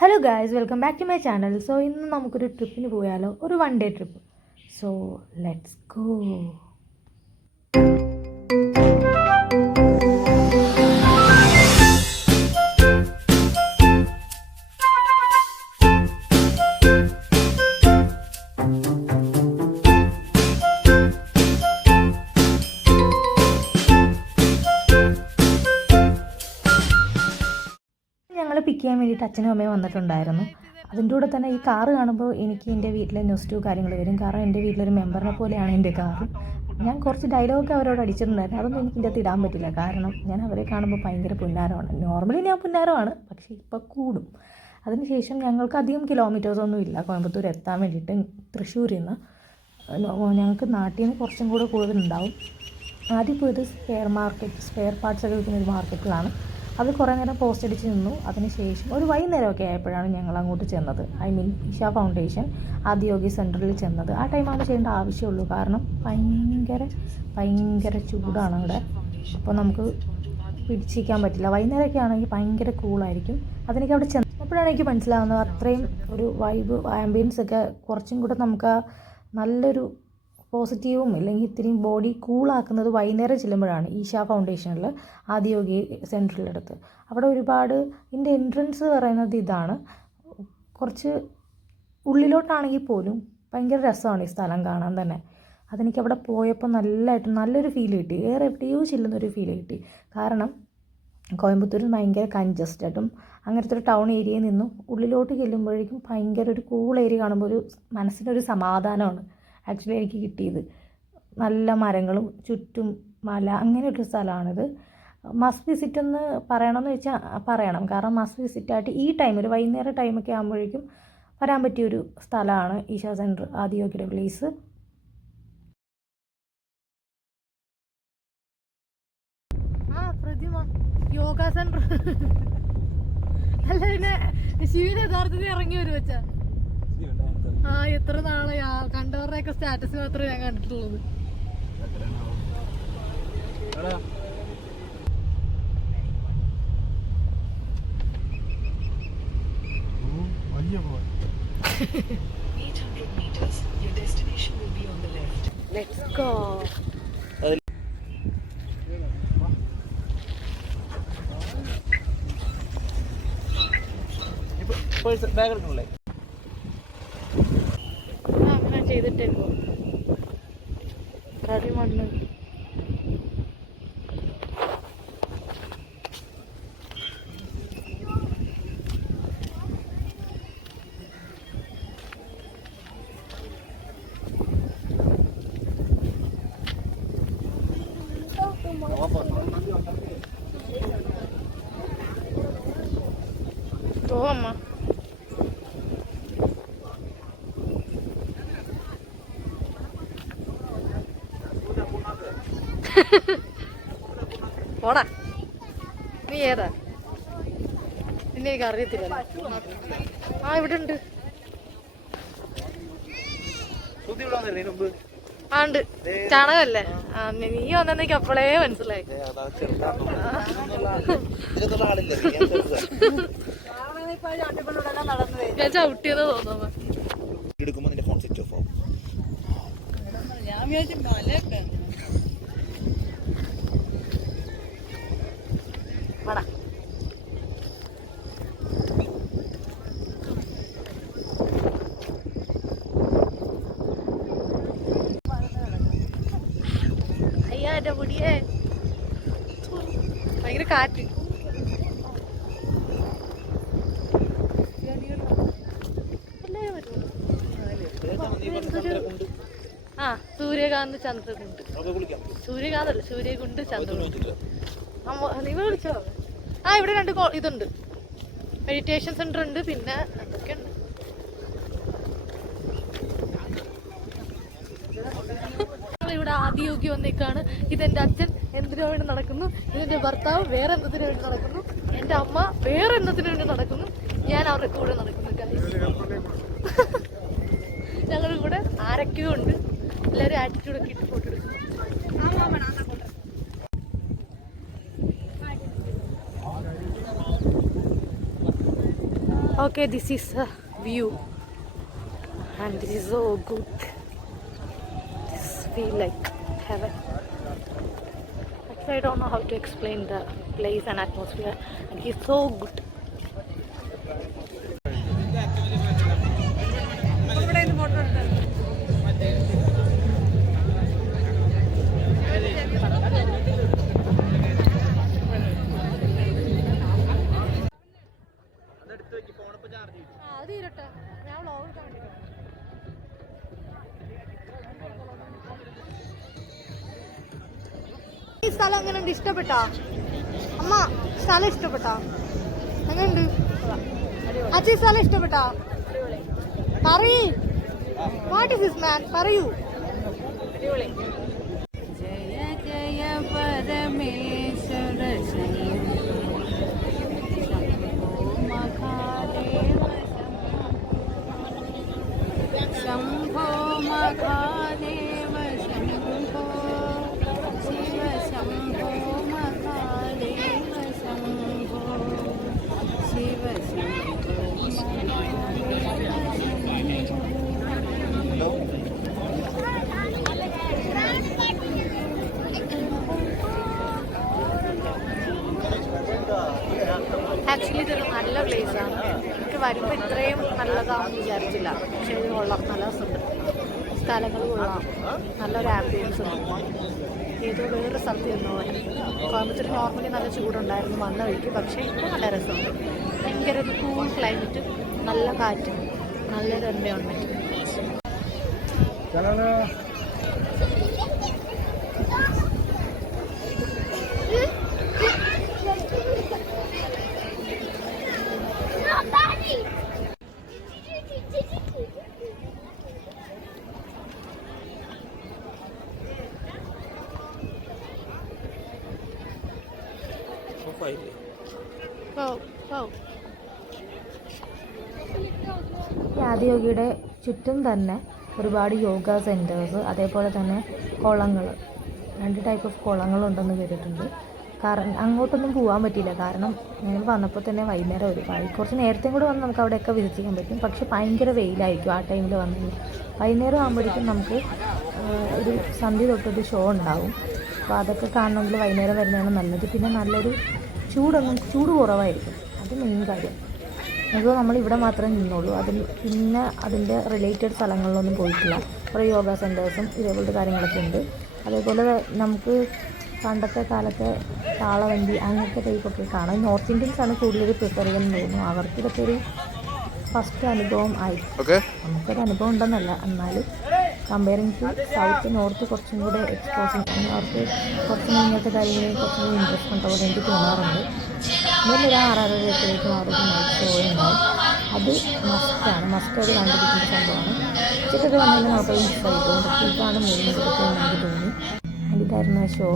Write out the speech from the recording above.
Hello guys, welcome back to my channel. So ഇന്ന് നമുക്കൊരു ട്രിപ്പിന് പോയാലോ, ഒരു one day trip. So let's go. ഞങ്ങൾ പിക്ക് ചെയ്യാൻ വേണ്ടിയിട്ട് അച്ഛനും അമ്മയും വന്നിട്ടുണ്ടായിരുന്നു. അതിൻ്റെ കൂടെ തന്നെ ഈ കാറ് കാണുമ്പോൾ എനിക്ക് എൻ്റെ വീട്ടിലെ നെക്സ്റ്റ് കാര്യങ്ങൾ വരും. കാരണം എൻ്റെ വീട്ടിലൊരു മെമ്പറിനെ പോലെയാണ് എൻ്റെ കാറ്. ഞാൻ കുറച്ച് ഡയലോഗൊക്കെ അവരോട് അടിച്ചിട്ടുണ്ടായിരുന്നു. അതൊന്നും എനിക്ക് ഇതിൻ്റെ അകത്ത് ഇടാൻ പറ്റില്ല. കാരണം ഞാൻ അവരെ കാണുമ്പോൾ ഭയങ്കര പുന്നാരമാണ്. നോർമലി ഞാൻ പുന്നാരമാണ്, പക്ഷേ ഇപ്പോൾ കൂടും. അതിനുശേഷം ഞങ്ങൾക്ക് അധികം കിലോമീറ്റേഴ്സൊന്നും ഇല്ല കോയമ്പത്തൂർ എത്താൻ വേണ്ടിയിട്ട്. തൃശ്ശൂരിൽ നിന്ന് ഞങ്ങൾക്ക് നാട്ടിൽ നിന്ന് കുറച്ചും കൂടെ കൂടുതലുണ്ടാവും. ആദ്യം പോയത് സ്പെയർ പാർട്സൊക്കെ വിൽക്കുന്ന ഒരു മാർക്കറ്റിലാണ്. അത് കുറേ നേരം പോസ്റ്റ് അടിച്ച് നിന്നു. അതിനുശേഷം ഒരു വൈകുന്നേരമൊക്കെ ആയപ്പോഴാണ് ഞങ്ങൾ അങ്ങോട്ട് ചെന്നത്. ഇഷ ഫൗണ്ടേഷൻ ആദിയോഗി സെൻറ്ററിൽ ചെന്നത്. ആ ടൈമാണ് ചെയ്യേണ്ട ആവശ്യമുള്ളൂ. കാരണം ഭയങ്കര ചൂടാണ് അവിടെ. അപ്പോൾ നമുക്ക് പിടിച്ചിരിക്കാൻ പറ്റില്ല. വൈകുന്നേരമൊക്കെ ആണെങ്കിൽ ഭയങ്കര കൂളായിരിക്കും. അതിനൊക്കെ അവിടെ ചെന്നപ്പോഴാണ് എനിക്ക് മനസ്സിലാവുന്നത് അത്രയും ഒരു വൈബ് ആംബിയൻസ് ഒക്കെ കുറച്ചും കൂടെ നമുക്ക് നല്ലൊരു പോസിറ്റീവും അല്ലെങ്കിൽ ഇത്രയും ബോഡി കൂളാക്കുന്നത് വൈകുന്നേരം ചെല്ലുമ്പോഴാണ്. ഈശ ഫൗണ്ടേഷനിൽ ആദിയോഗി സെൻറ്ററിലെടുത്ത് അവിടെ ഒരുപാട് ഇതിൻ്റെ എൻട്രൻസ് പറയുന്നത് ഇതാണ്. കുറച്ച് ഉള്ളിലോട്ടാണെങ്കിൽ പോലും ഭയങ്കര രസമാണ് ഈ സ്ഥലം കാണാൻ തന്നെ. അതെനിക്ക് അവിടെ പോയപ്പോൾ നല്ലൊരു ഫീൽ കിട്ടി. വേറെ എവിടെയോ ചെല്ലുന്നൊരു ഫീൽ കിട്ടി. കാരണം കോയമ്പത്തൂരിൽ ഭയങ്കര കൺജസ്റ്റഡും അങ്ങനത്തെ ഒരു ടൗൺ ഏരിയയിൽ നിന്നും ഉള്ളിലോട്ട് ചെല്ലുമ്പോഴേക്കും ഭയങ്കര ഒരു കൂൾ ഏരിയ കാണുമ്പോൾ ഒരു മനസ്സിനൊരു സമാധാനമാണ് ആക്ച്വലി എനിക്ക് കിട്ടിയത്. നല്ല മരങ്ങളും ചുറ്റും മല, അങ്ങനെയൊരു സ്ഥലമാണിത്. മസ്റ്റ് വിസിറ്റ് എന്ന് പറയണമെന്ന് വെച്ചാൽ പറയണം. കാരണം മസ്റ്റ് വിസിറ്റായിട്ട് ഈ ടൈം ഒരു വൈകുന്നേരം ടൈമൊക്കെ ആകുമ്പോഴേക്കും വരാൻ പറ്റിയൊരു സ്ഥലമാണ് ഈശ സെൻറ്റർ ആദിയോഗിയുടെ പ്ലേസ്. പ്രതിമ യോഗ സെൻറ്റർ അല്ല, പിന്നെ ശിവന് യഥാർത്ഥത്തിൽ ഇറങ്ങി വരും വെച്ചാ. എത്ര നാളെ കണ്ടവരുടെയൊക്കെ സ്റ്റാറ്റസ് മാത്രമേ ഞാൻ കണ്ടിട്ടുള്ളത്. Let's go. ബാഗ് എടുക്കണല്ലേ? അങ്ങനെ ചെയ്തിട്ടേക്കോ കളിമണ്ണ്. അമ്മ പോടാ, നീ ഏതാ? നിന്നെ എനിക്ക് അറിയത്തില്ല. ഇവിടെ ഉണ്ട്. ഉണ്ട്, ചാണകല്ലേ? നീ വന്നെനിക്ക് അപ്പോഴേ മനസ്സിലായി. ഞാൻ ചവിട്ടിയെന്ന് തോന്നുന്നു. ഞാൻ വിചാരിച്ചു മലയൊക്കെ വടാ. അയ്യാ എന്റെ മുടിയേ, ഭയങ്കര കാറ്റ്. സൂര്യകാന്ത് ചന്ദ്രകുണ്ട്. സൂര്യകാന്തല്ല, സൂര്യകുണ്ട് ചന്ദ്രകുണ്ട്. നീ വിളിച്ചോ? ഇവിടെ രണ്ട് ഇതുണ്ട്, മെഡിറ്റേഷൻ സെന്റർ ഉണ്ട്, പിന്നെ എന്തൊക്കെ ഉണ്ട്. ഇവിടെ ആദിയോഗി വന്നേക്കാണ്. ഇതെന്റെ അച്ഛൻ എന്തിനു വേണ്ടി നടക്കുന്നു, ഇതെന്റെ ഭർത്താവ് വേറെ എന്തിനു വേണ്ടി നടക്കുന്നു, എന്റെ അമ്മ വേറെ എന്നതിനു വേണ്ടി നടക്കുന്നു, ഞാൻ അവരുടെ കൂടെ നടക്കുന്നു. ഞങ്ങളുടെ കൂടെ ആരൊക്കെയോ ഉണ്ട്. എല്ലാവരും ആറ്റിറ്റ്യൂഡൊക്കെ ഇട്ട് ഫോട്ടോ എടുക്കുന്നു. Okay, this is a view, and this is so good. This feel like heaven. Actually, I don't know how to explain the place and atmosphere. It is so good. ഈ സ്ഥലം എങ്ങനെയുണ്ട്? ഇഷ്ടപ്പെട്ടോ അമ്മ? സ്ഥലം ഇഷ്ടപ്പെട്ടോ? എങ്ങനെയുണ്ട് അച്ഛൻ? സ്ഥലം ഇഷ്ടപ്പെട്ടോ? പറയൂ. What is this man? പറയൂ. ജയ ജയ പരമേശ്വര ശംഭോ മഹാദേവ ശംഭോ ശിവ ശംഭോ മഹാദേവ ശംഭോ ശിവ ശംഭോ ആക്ച്വലി ഇതൊരു നല്ല പ്ലേസാണ്. എനിക്ക് വരുമ്പോൾ ഇത്രയും നല്ലതാണെന്ന് വിചാരിച്ചില്ല. പക്ഷേ ഇത് കൊള്ളാം, നല്ല രസമുണ്ട്. സ്ഥലങ്ങൾ കൊള്ളാം, നല്ലൊരു ആംബിയൻസ് ഉണ്ട്. ഏതോ വേറെ സ്ഥലത്ത് ചെന്ന പോലെ. കോയമ്പത്തൂർ നോർമലി നല്ല ചൂടുണ്ടായിരുന്നു വന്ന വഴിക്ക്, പക്ഷേ ഇപ്പോൾ നല്ല രസമുണ്ട്. ഭയങ്കര ഒരു കൂൾ ക്ലൈമറ്റ്, നല്ല കാറ്റ്, നല്ലൊരു എൻവയോൺമെൻറ്റ്. ഈ ആദിയോഗിയുടെ ചുറ്റും തന്നെ ഒരുപാട് യോഗ സെൻറ്റേഴ്സ്, അതേപോലെ തന്നെ കുളങ്ങൾ, 2 ടൈപ്പ് ഓഫ് കുളങ്ങളുണ്ടെന്ന് കേട്ടിട്ടുണ്ട്. കാരണം അങ്ങോട്ടൊന്നും പോകാൻ പറ്റിയില്ല, കാരണം ഞങ്ങൾ വന്നപ്പോൾ തന്നെ വൈകുന്നേരം ഒരു കുറച്ച് നേരത്തെയും കൂടെ വന്ന് നമുക്ക് അവിടെയൊക്കെ വിസിറ്റ് ചെയ്യാൻ പറ്റും. പക്ഷേ ഭയങ്കര വെയിലായിരിക്കും ആ ടൈമിൽ വന്നു കഴിഞ്ഞാൽ. വൈകുന്നേരം ആകുമ്പോഴേക്കും നമുക്ക് ഒരു സന്ധ്യ തൊട്ടൊരു ഷോ ഉണ്ടാവും. അപ്പോൾ അതൊക്കെ കാണണമെങ്കിൽ വൈകുന്നേരം വരുന്നതാണ് നല്ലത്. പിന്നെ നല്ലൊരു ചൂട് കുറവായിരിക്കും, അത് മെയിൻ കാര്യം. അപ്പോൾ നമ്മളിവിടെ മാത്രമേ നിന്നുള്ളൂ. പിന്നെ അതിൻ്റെ റിലേറ്റഡ് സ്ഥലങ്ങളിലൊന്നും പോയിട്ടില്ല. കുറേ യോഗ സെൻറ്റേഴ്സും ഇതേപോലത്തെ കാര്യങ്ങളൊക്കെ ഉണ്ട്. അതേപോലെ നമുക്ക് പണ്ടത്തെ കാലത്തെ താളവണ്ടി അങ്ങനത്തെ ടൈപ്പൊക്കെ കാണാം. നോർത്ത് ഇന്ത്യൻസാണ് കൂടുതൽ പ്രിഫർ ചെയ്യുന്നത് തോന്നുന്നു. അവർക്ക് ഇതൊക്കെ ഒരു ഫസ്റ്റ് അനുഭവം ആയിരിക്കും. നമുക്കൊരു അനുഭവം ഉണ്ടെന്നല്ല, എന്നാലും കമ്പയറിങ് ടു സൗത്ത്, നോർത്ത് കുറച്ചും കൂടെ എക്സ്പോസിങ്, അവർക്ക് കുറച്ചും ഇങ്ങനത്തെ കാര്യങ്ങളിൽ കുറച്ചും കൂടി ഇൻട്രസ്റ്റ് ഉണ്ടാവും എനിക്ക് തോന്നാറുണ്ട്. ഇന്നലെ ഒരു 6:30 അവർക്ക് നൈറ്റ് ഷോ ഉണ്ടാവും. അത് മസ്റ്റായിട്ട് കണ്ടിരിക്കുന്ന സംഭവമാണ്. ഉച്ചക്കൊക്കെ വന്നെങ്കിൽ നമുക്ക് മിസ്സായി പോകും. പക്ഷേ ഇതാണ് മെയിൻ ഇതൊക്കെ എനിക്ക് തോന്നി. ഇതായിരുന്നു ഷോ.